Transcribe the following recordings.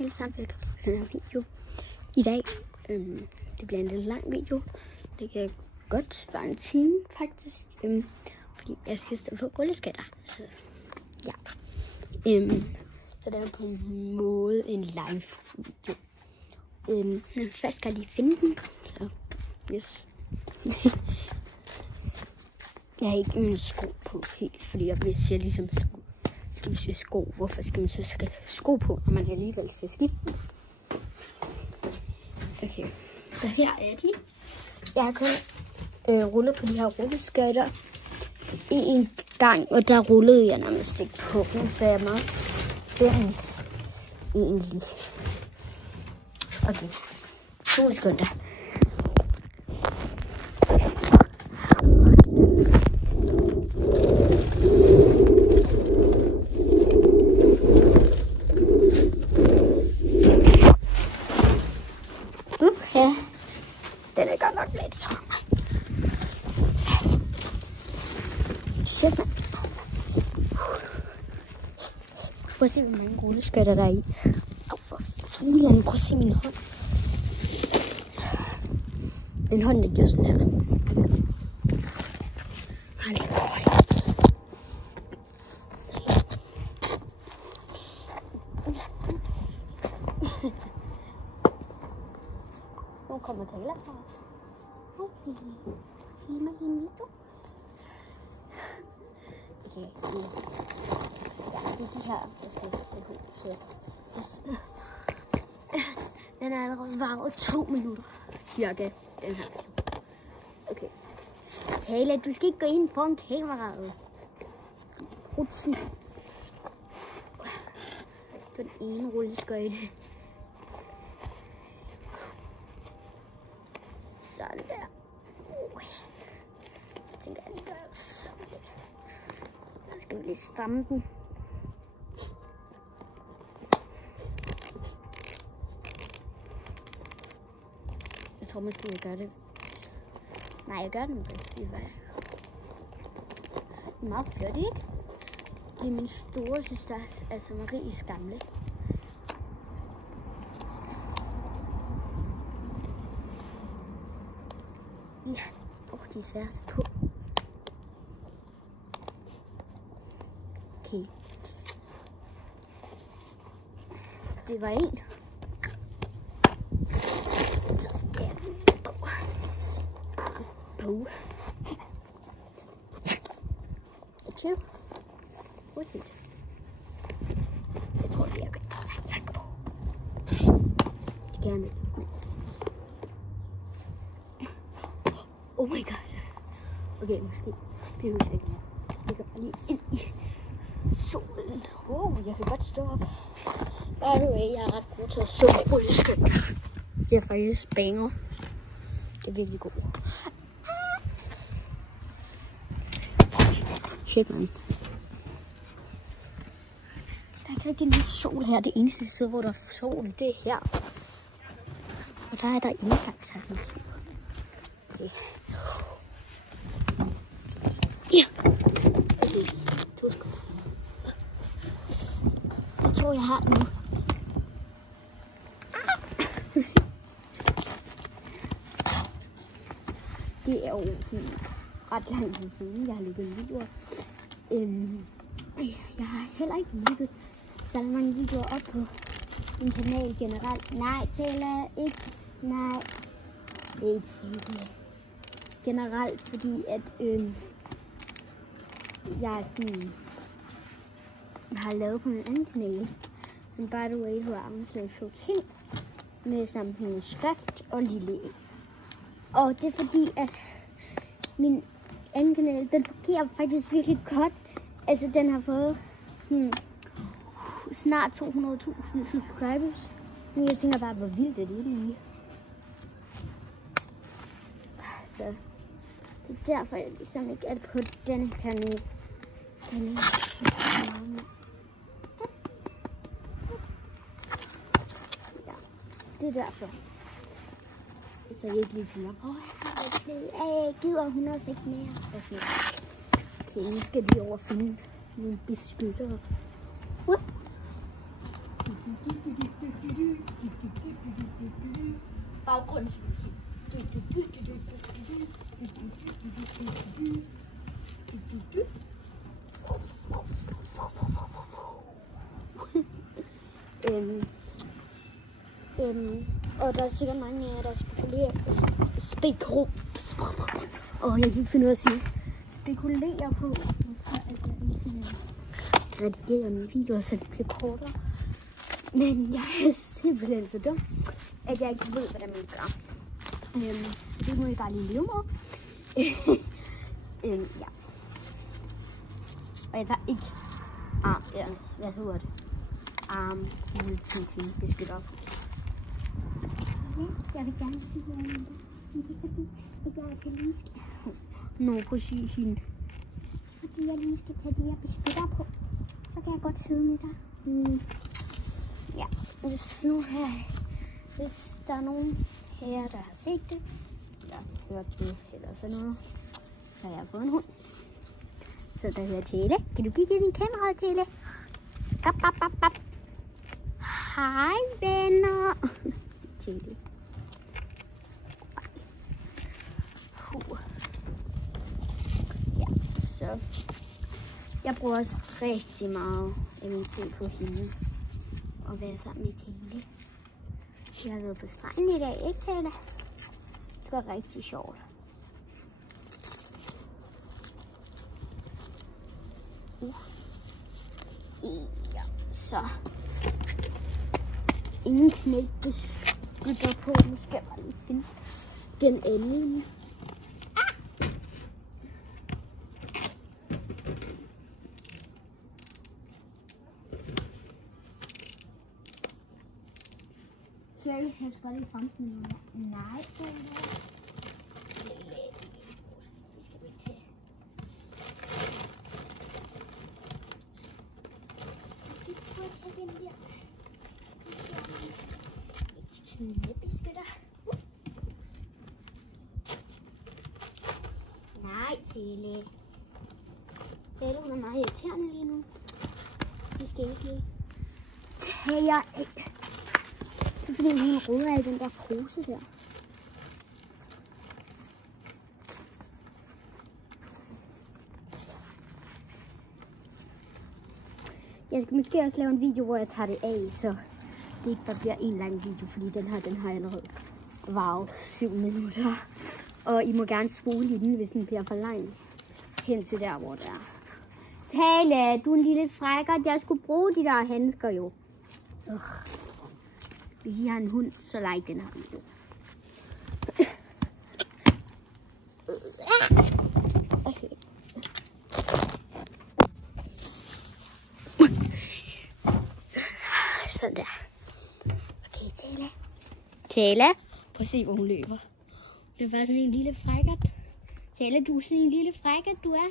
alle sammen, velkommen til den her video. I dag, det bliver en lidt lang video. Det kan godt være en time, faktisk. Fordi jeg skal stå på rulleskatter. Så ja. Så det er på en måde en live video. Først skal jeg lige finde den. Så, yes. Jeg har ikke mine sko på helt, fordi jeg siger ligesom skal vi sige sko. Hvorfor skal man så skal sko på, når man alligevel skal skifte dem? Okay, så her er de. Jeg har kun rullet på de her rulleskøjter en gang, og der rullede jeg nærmest ikke på dem, så jeg er meget spændt egentlig. Okay, 2 sekunder. Ja, den er godt nok lidt tung. Shit, man. Prøv at se, hvor mange rulleskøjter der er i. For filen, prøv at se min hånd. Min hånd, der gør sådan her. Nu kommer Taylor fra os. Hej, filmer en video. Okay, det er de her, jeg skal så. Den er allerede varet 2 minutter, cirka, den her. Okay. Taylor, du skal ikke gå ind foran kameraet. Rutsen. På den ene rulleskøjte. Sådan der. Jeg tænker, at jeg gør sådan der. Så skal vi lige stramme den. Jeg tror måske, jeg gør det. Nej, jeg gør den bedst. Det er meget flot, ikke? Det er min store søster, altså Maries gamle. Ja, de er svære at på. Okay. Det var en. Så skal jeg på. På. Okay. Præcis. Jeg tror, det er godt. Jeg går på. Det kan jeg med. Oh my god. Okay, måske behøver jeg ikke. Jeg går bare lige ind i solen. Jeg kan godt stå op. By the way, jeg er ret god til at stå på rulleskøjter. Det er faktisk banger. Det er virkelig god. Shit, man. Der er ikke rigtig lidt sol her. Det eneste sted, hvor der er sol, det er her. Og der er der indgangshallen sol. Okay. Ja. Okay. 2 sekunder. Jeg tror, jeg har den nu. Det er jo ret lang tid siden, jeg har lykket videoer. Jeg har heller ikke lykket så mange videoer op på min kanal generelt. Nej, Taylor ikke. Nej. Ikke generelt, fordi at jeg sådan har lavet på min anden kanal. Men by the way, hedder Amazon Show ting med sammenhængende skrift og lille æg. Og det er fordi, at min anden kanal, den fungerer faktisk virkelig godt. Altså, den har fået snart 200.000 subscribers. Men jeg tænker bare, hvor vildt er det lige. Så det er derfor, jeg ligesom ikke er på denne kanal. Ja, det er derfor. Så jeg ikke lige tænker, jeg gider 106 mere. Okay, nu skal vi over og finde nogle beskyttere. Og der er sikkert mange af jer, der jeg kan ikke finde ud af at sige. Spekulerer på, at jeg ikke redigerer mine videoer, så det bliver kortere. Men jeg er simpelthen så dum, at jeg ikke ved, hvordan man gør. Det må I bare lige leve med. Ja. Og jeg tager ikke hvad hedder det? Multiting beskytter. Jeg vil gerne sige noget om det. Men det er fordi, at jeg altså lige skal... Nå, præcis hende. Fordi jeg lige skal tage de her beskytter på. Så kan jeg godt sidde med dig. Ja, hvis der er nogen her, der har set det, eller hørt det, eller sådan noget, så har jeg fået en hund. Så der hedder Tele. Kan du kigge i din kamera, Tele? Bap. Hej, venner. Tele. Ja, så jeg bruger også rigtig meget af min tid på hende og være sammen med Tele. Jeg har været på stranden i dag, ikke Tele? Det var rigtig sjovt. Ja, så ingen knækbeskytter på. Nu skal jeg bare lige finde den anden. Sorry, jeg skal bare lige fange den. Nej, det er det. Nej, Tele. Tele, hun er meget irriterende lige nu. Vi skal ikke lige tage jer af. Det er fordi, hun ruder i den der pose der. Jeg skal måske også lave en video, hvor jeg tager det af, så det ikke bare bliver en lang video, fordi den har allerede varet 7 minutter. Og I må gerne spole i den, hvis den bliver for lang. Hen til der, hvor det er. Tale, du er en lille frækkert. Jeg skulle bruge de der handsker jo. Hvis I har en hund, så like den her video. Okay. Sådan der. Okay, Tale. Tale. Prøv at se, hvor hun løber. Det er bare sådan en lille frækkert. Tale, du er sådan en lille frækkert, du er.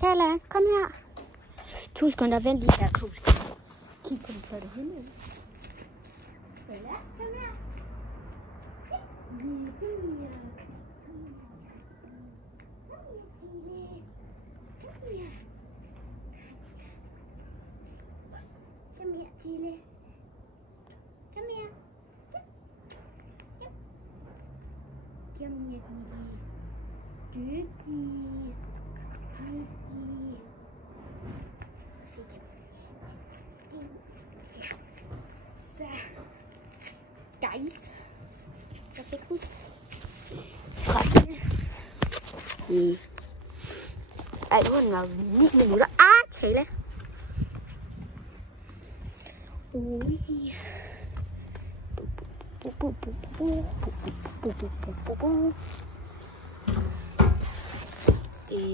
Tale, kom her. 2 sekunder, vent lige her. 2 sekunder. Kig på den, så er det hende. Tale, kom her. Kom her. Kom her, Tele. Kom her. Kom her, Tele. Så. Guys. Jeg fik den. Ej, nu er den nok 9 minutter. Tale.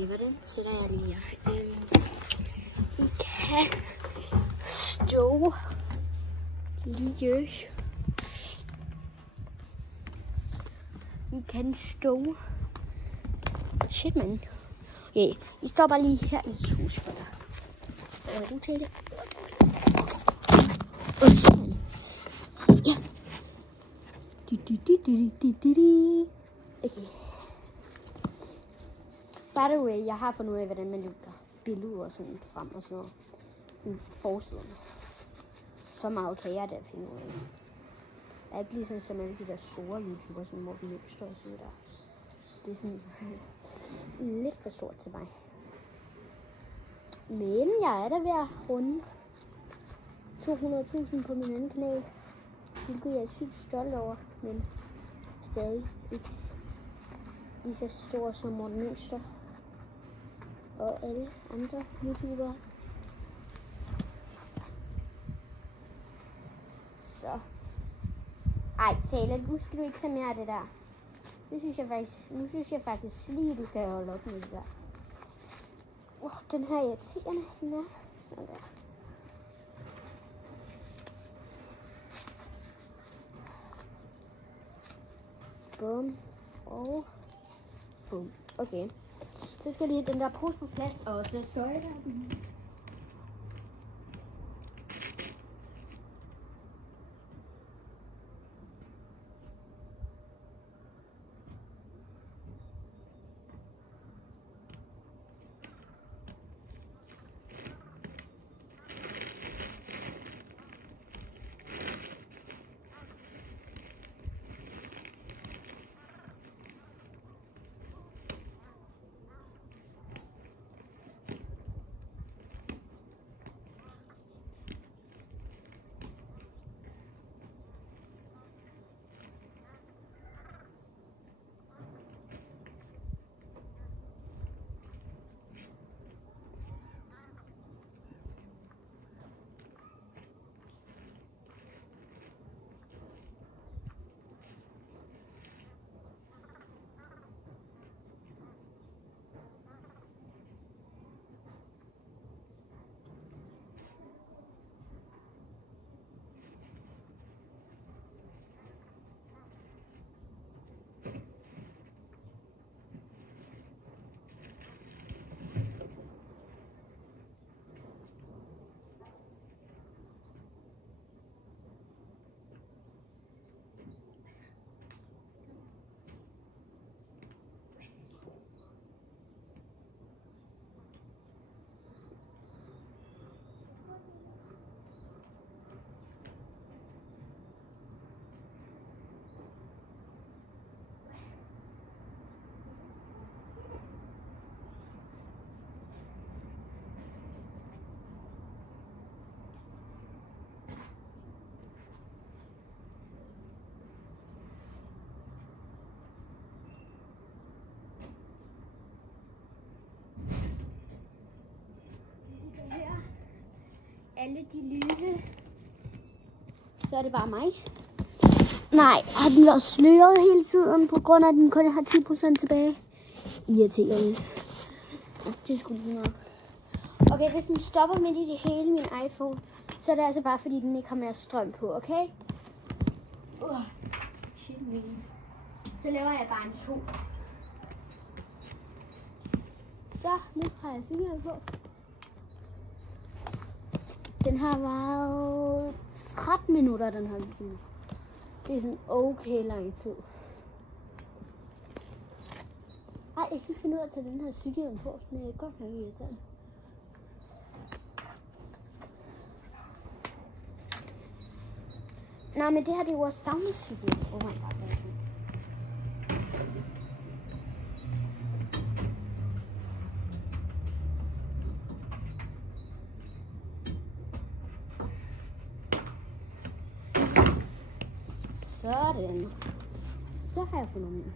Hvordan sætter jeg den her? I kan stå lige. I kan stå. Shit, man. Okay, I står bare lige her i 2 sekunder. Hvad er du til det? Ja. Okay. By the way, jeg har fundet ud af, hvordan man lægger billeder sådan frem og sådan noget. Forsiden. Så meget kan jeg da finde ud af. Jeg er ikke ligesom som alle de der store YouTubere, som Morten Løbstøj og sådan der. Det er sådan lidt for stort til mig. Men jeg er der ved at runde 200.000 på min anden kanal. Hvilket jeg er sygt stolt over, men stadig ikke lige så stor som Morten Mønster og alle andre YouTubere. Så. Ej, Taylor, nu skal du ikke tage mere af det der. Nu synes jeg faktisk lige, du skal holde op med det der. Den her irriterende, den er sådan der. Bum. Og bum. Okay. Så skal jeg lige have den der pose på plads, og så skøjter den. Alle de lyde, så er det bare mig. Nej, har den været sløret hele tiden, på grund af, at den kun har 10% tilbage? Irriterende. Det skulle lige nok. Okay, hvis den stopper midt i det hele, min iPhone, så er det altså bare, fordi den ikke har mere strøm på, okay? Shit, man. Så laver jeg bare en 2. Så, nu har jeg cykelhjelm på. Den har varet 13 minutter, den her video. Det er sådan okay lang tid. Ej, jeg kan ikke finde ud af at tage den her cykelhjelm på, men jeg er godt nok irriterende. Nej, men det her det er jo også dagscykel. Oh my god. Sådan. Så har jeg fundet den.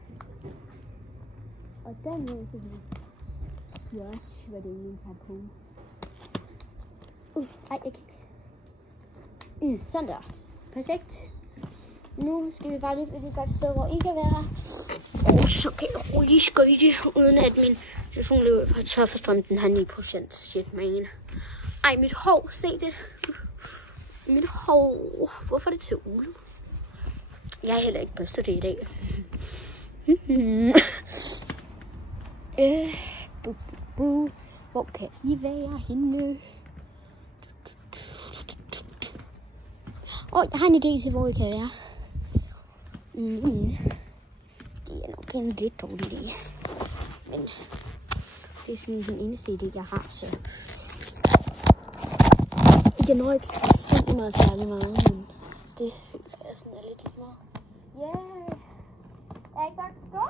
Og den her er ja, hvad det er min karton. Ej, jeg kan ikke. Sådan der. Perfekt. Nu skal vi bare lige et godt sted, hvor I kan være. Og så kan jeg roligt skøjte, uden at min telefon løber på tør for strøm. Den har 9%. Shit, man. Ej, mit hår. Se det. Mit hår. Hvorfor er det til ule? Jeg har heller ikke børstet det i dag. Hvor kan I være henne? Jeg har en idé til, hvor I kan være. Det er nok en lidt dårlig idé. Men det er sådan den eneste idé, jeg har, så jeg når ikke se mig særlig meget, men det føler jeg sådan er lidt lige meget. Yeah! Jeg kan godt gå!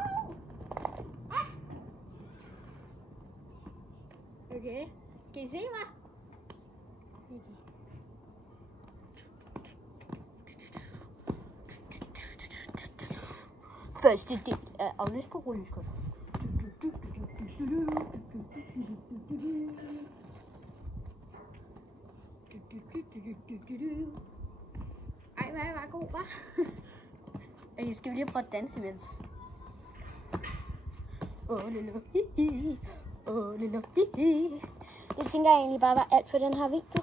Okay. Kan I se mig? Første del af Agnes på rulleskøjter. Ej, hvad var god, hva'? Okay, skal vi lige prøve at danse imens? Det tænker jeg egentlig bare var alt for den her video.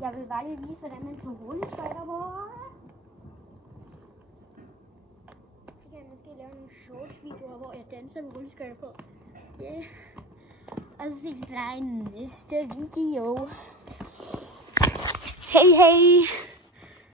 Jeg vil bare lige vise, hvordan man tog rulleskøjter på. Så kan jeg måske lave nogle shorts videoer, hvor jeg danser med rulleskøjter på. Yeah. Og så ses vi bare i næste video. Hej hej!